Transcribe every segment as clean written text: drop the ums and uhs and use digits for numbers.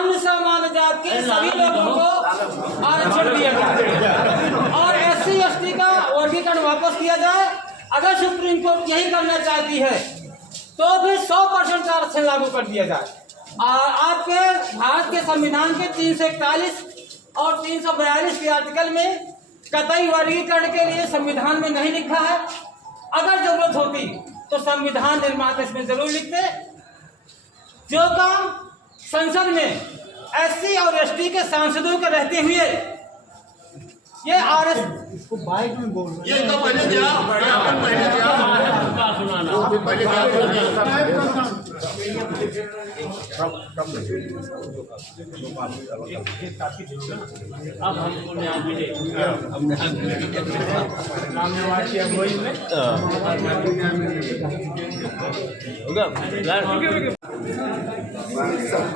अन्य सामान्य जाति के सभी लोगों को आरक्षण दिया जाए और SC/ST का वर्गीकरण वापस किया जाए। अगर सुप्रीम कोर्ट यही करना चाहती है तो फिर 100% आरक्षण लागू कर दिया जाए। आपके भारत के संविधान के 341 और 342 के आर्टिकल में कतई वर्गीकरण के लिए संविधान में नहीं लिखा है। अगर जरूरत होती तो संविधान निर्माता इसमें जरूर लिखते। जो काम संसद में SC और ST के सांसदों के रहते हुए ये इसको बाइक में बोल ये तो पहले क्या अब हमको न्याय मिले।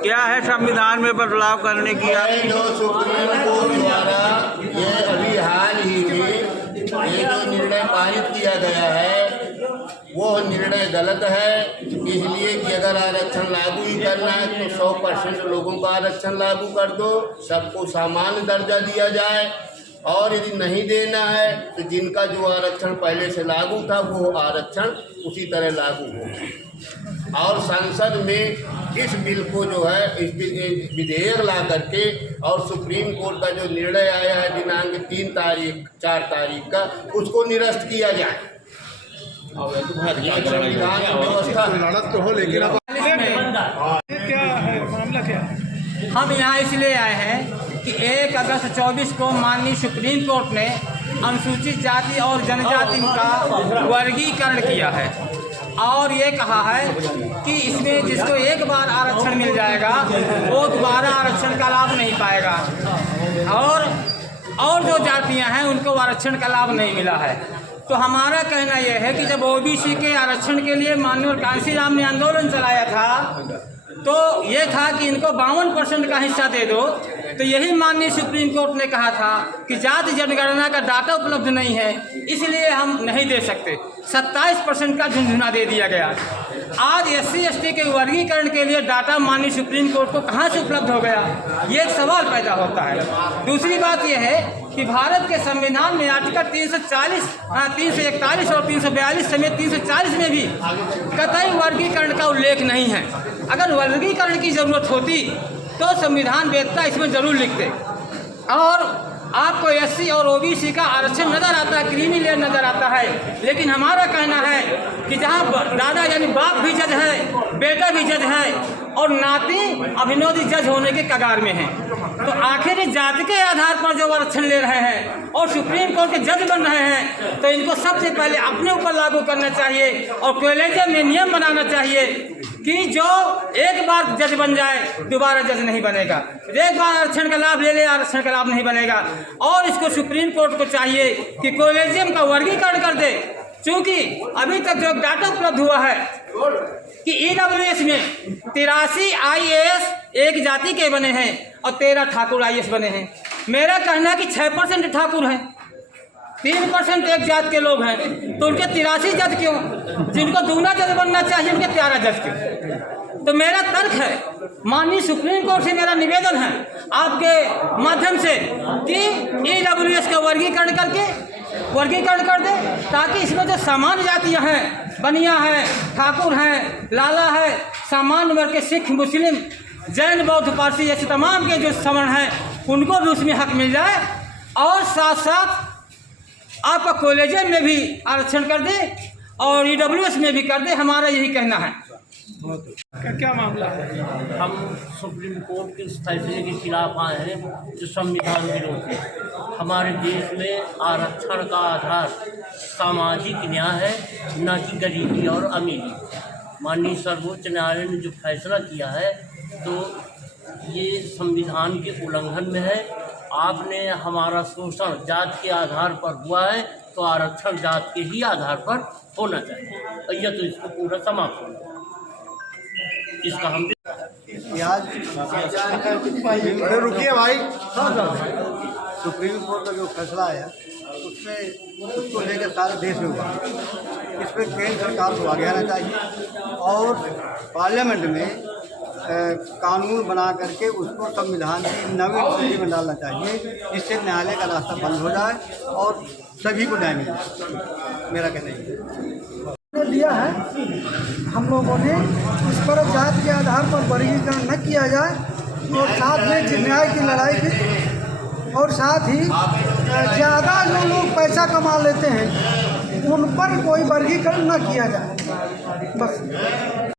क्या है संविधान में बदलाव करने की जो सुप्रीम कोर्ट द्वारा ये अभी हाल ही में ये जो निर्णय पारित किया गया है वो निर्णय गलत है। इसलिए कि अगर आरक्षण लागू ही करना है तो 100% लोगों को आरक्षण लागू कर दो, सबको सामान्य दर्जा दिया जाए। और यदि नहीं देना है तो जिनका जो आरक्षण पहले से लागू था वो आरक्षण उसी तरह लागू हो। और संसद में इस बिल को जो है इस विधेयक ला करके और सुप्रीम कोर्ट का जो निर्णय आया है दिनांक 4 तारीख का उसको निरस्त किया जाए। संविधान व्यवस्था तो हो, लेकिन अब क्या है मामला क्या है? हम यहाँ इसलिए आए हैं कि 1 अगस्त 24 को माननीय सुप्रीम कोर्ट ने अनुसूचित जाति और जनजाति का वर्गीकरण किया है और ये कहा है कि इसमें जिसको एक बार आरक्षण मिल जाएगा वो दोबारा आरक्षण का लाभ नहीं पाएगा और जो जातियां हैं उनको आरक्षण का लाभ नहीं मिला है। तो हमारा कहना यह है कि जब OBC के आरक्षण के लिए माननीय कांशीराम ने आंदोलन चलाया था तो ये था कि इनको 52% का हिस्सा दे दो। तो यही माननीय सुप्रीम कोर्ट ने कहा था कि जाति जनगणना का डाटा उपलब्ध नहीं है इसलिए हम नहीं दे सकते। 27% का झुंझुना दे दिया गया। आज SC/ST के वर्गीकरण के लिए डाटा माननीय सुप्रीम कोर्ट को कहाँ से उपलब्ध हो गया, ये एक सवाल पैदा होता है। दूसरी बात यह है कि भारत के संविधान में आर्टिकल 341 और 342 समेत 340 में भी कतई वर्गीकरण का उल्लेख नहीं है। अगर वर्गीकरण की जरूरत होती तो संविधान वेदता इसमें जरूर लिखते। और आपको SC और OBC का आरक्षण नजर आता है, क्रीमी लेयर नजर आता है, लेकिन हमारा कहना है कि जहां दादा यानी बाप भी जज है, बेटा भी जज है और नाती अभिनोदी जज होने के कगार में है, तो आखिर इस जाति के आधार पर जो आरक्षण ले रहे हैं और सुप्रीम कोर्ट के जज बन रहे हैं तो इनको सबसे पहले अपने ऊपर लागू करना चाहिए और कॉलेजियम में नियम बनाना चाहिए कि जो एक बार जज बन जाए दोबारा जज नहीं बनेगा। एक बार आरक्षण का लाभ ले ले आरक्षण का लाभ नहीं बनेगा। और इसको सुप्रीम कोर्ट को चाहिए कि कॉलेजियम का वर्गीकरण कर दे, क्योंकि अभी तक जो डाटा उपलब्ध हुआ है कि EWS में 83 IAS एक जाति के बने हैं और 13 ठाकुर IAS बने हैं। मेरा कहना है कि 6% ठाकुर हैं, 3% एक जात के लोग हैं, तो उनके 83 जज क्यों? जिनको दूना जज बनना चाहिए उनके 13 जज क्यों? तो मेरा तर्क है, माननीय सुप्रीम कोर्ट से मेरा निवेदन है आपके माध्यम से कि EWS का वर्गीकरण कर दे ताकि इसमें जो सामान्य जातियां हैं, बनिया हैं, ठाकुर हैं, लाला है, सामान्य वर्ग के सिख, मुस्लिम, जैन, बौद्ध, पारसी ऐसे तमाम के जो सवर्ण हैं उनको भी उसमें हक मिल जाए और साथ साथ आपका कॉलेजियम में भी आरक्षण कर दे और EWS में भी कर दे। हमारा यही कहना है। क्या मामला है? हम सुप्रीम कोर्ट के इस फैसले के खिलाफ आए हैं जो संविधान विरोधी है। हमारे देश में आरक्षण का आधार सामाजिक न्याय है, न कि गरीबी और अमीरी। माननीय सर्वोच्च न्यायालय ने जो फैसला किया है तो ये संविधान के उल्लंघन में है। आपने हमारा शोषण जात के आधार पर हुआ है तो आरक्षण जात के ही आधार पर होना चाहिए, यह तो इसको पूरा समाप्त होना चाहिए। इसका हम रुकिए भाई। सुप्रीम कोर्ट का जो फैसला आया उसमें उसको लेकर सारे देश में हुआ, इस पर केंद्र सरकार को आगे आना चाहिए और पार्लियामेंट में कानून बना करके उसको संविधान की नवीन सूची में डालना चाहिए, जिससे न्यायालय का रास्ता बंद हो जाए और सभी को न्याय मिल जाए। मेरा कहना है दिया है हम लोगों ने इस पर जात के आधार पर वर्गीकरण न किया जाए और साथ में न्याय की लड़ाई की, और साथ ही ज़्यादा जो लोग पैसा कमा लेते हैं उन पर कोई वर्गीकरण न किया जाए। बस